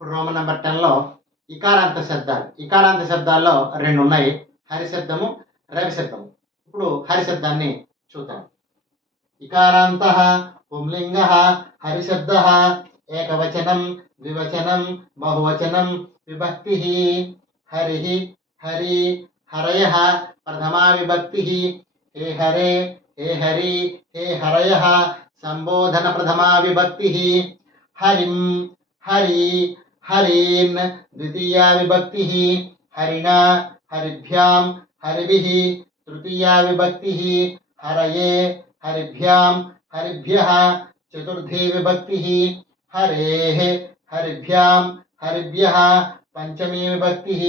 ఇప్పుడు Roman number 10లో ఇకారాంత శబ్దాలు. ఇకారాంత శబ్దాల్లో 2 ఉన్నాయి. హరి శబ్దము, రవి శబ్దము. ఇప్పుడు హరి శబ్దాన్ని చూద్దాం. ఇకారాంతః పుంలింగః హరి శబ్దః ఏకవచనం, ద్వివచనం, బహువచనం, విభక్తిః. హరిః, హరి, హరయః ప్రథమా విభక్తిః. హే హరే, హే హరి, హే హరయః సంబోధన ప్రథమా విభక్తిః. హరిం, హరి, హరీన్ ద్వితీయా విభక్తిః. హరిణా, హరిభ్యాం, హరిభిః తృతీయా విభక్తిః. హరయే, హరిభ్యాం, హరిభ్యః చతుర్థీ విభక్తిః. హరేః, హరిభ్యాం, హరిభ్యః పంచమీ విభక్తిః.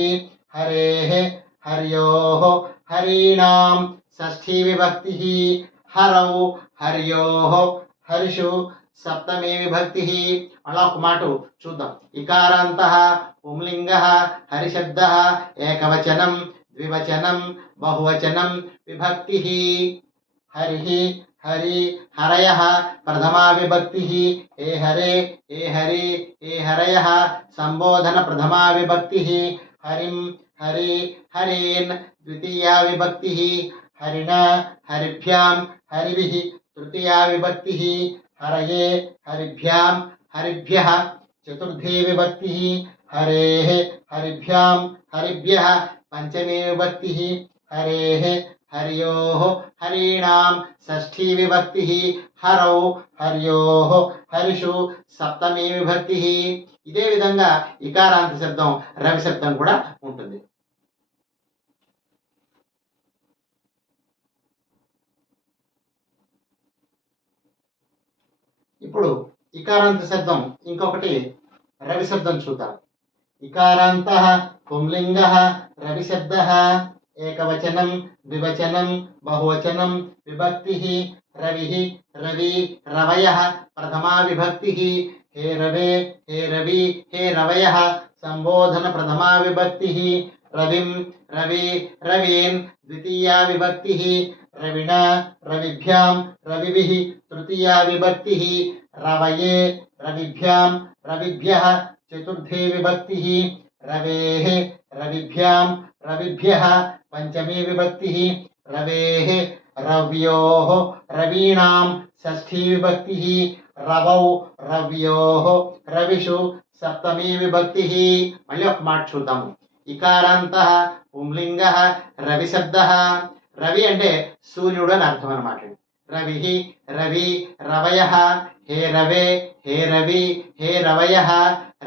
హరేః, హర్యోః, హరీణాం షష్ఠీ విభక్తిః. హరౌ, హర్యోః, హరిషు సప్తమీ విభక్తిః. అలా ఒక మాట చూద్దాం. ఇకారాంతః పుంలింగః హరి శబ్దః ఏకవచనం, ద్వివచనం, బహువచనం, విభక్తిః. హరిః, హరి, హరయః ప్రథమా విభక్తిః. హే హరే, హే హరి, హే హరయః సంబోధన ప్రథమా విభక్తిః. హరిం, హరి, హరీన్ ద్వితీయా విభక్తిః. హరిణా, హరిభ్యాం, హరిభిః తృతీయా విభక్తిః. హరయే, హరిభ్యాం, హరిభ్యః చతుర్థీ విభక్తిః. హరేః, హరిభ్యాం, హరిభ్యః పంచమీ విభక్తిః. హరేః, హర్యోః, హరీణాం షష్ఠీ విభక్తిః. హరౌ, హర్యోః, హరిషు సప్తమీ విభక్తిః. ఇదే విధంగా ఇకారాంత శబ్దం, రవి శబ్దం కూడా ఉంటుంది. ఇప్పుడు ఇకారాంత శబ్దం ఇంకొకటి రవి శబ్దం చూద్దాం. ఇకారాంతః పుంలింగః రవి శబ్దః ఏకవచనం, ద్వివచనం, బహువచనం, విభక్తిః. రవిః, రవి, రవయః ప్రథమా విభక్తిః. హే రవే, హే రవి, హే రవయః సంబోధన ప్రథమా విభక్తిః. రవిం, రవి, రవీన్ ద్వితీయా విభక్తిః. రవిణా, రవిభ్యాం, రవిభిః తృతీయా విభక్తిః. రవయే, రవిభ్యాం, రవిభ్యః చతుర్థీ విభక్తిః. రవేః, రవిభ్యాం, రవిభ్యః పంచమీ విభక్తిః. రవేః, రవ్యోః, రవీణాం షష్ఠీ విభక్తిః. రవౌ, రవ్యోః, రవిషు సప్తమీ విభక్తిః. మళ్ళీ ఒక మాట చూద్దాము. ఇకారాంతః పుంలింగః రవి శబ్దః. రవి అంటే సూర్యుడు అని అర్థం అన్నమాట. రవిః, రవి, రవయః హే రవే, హే రవి, హే రవయః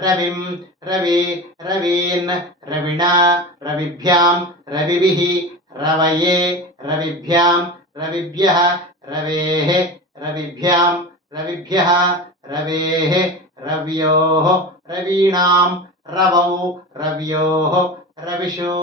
రవిం, రవి, రవీన్ రవిణా, రవిభ్యాం, రవిభిః రవయే, రవిభ్యాం, రవిభ్యః రవేః, రవిభ్యాం, రవిభ్యః రవేః, రవ్యోః, రవీణాం, రవౌ, రవ్యోః, రవిషు.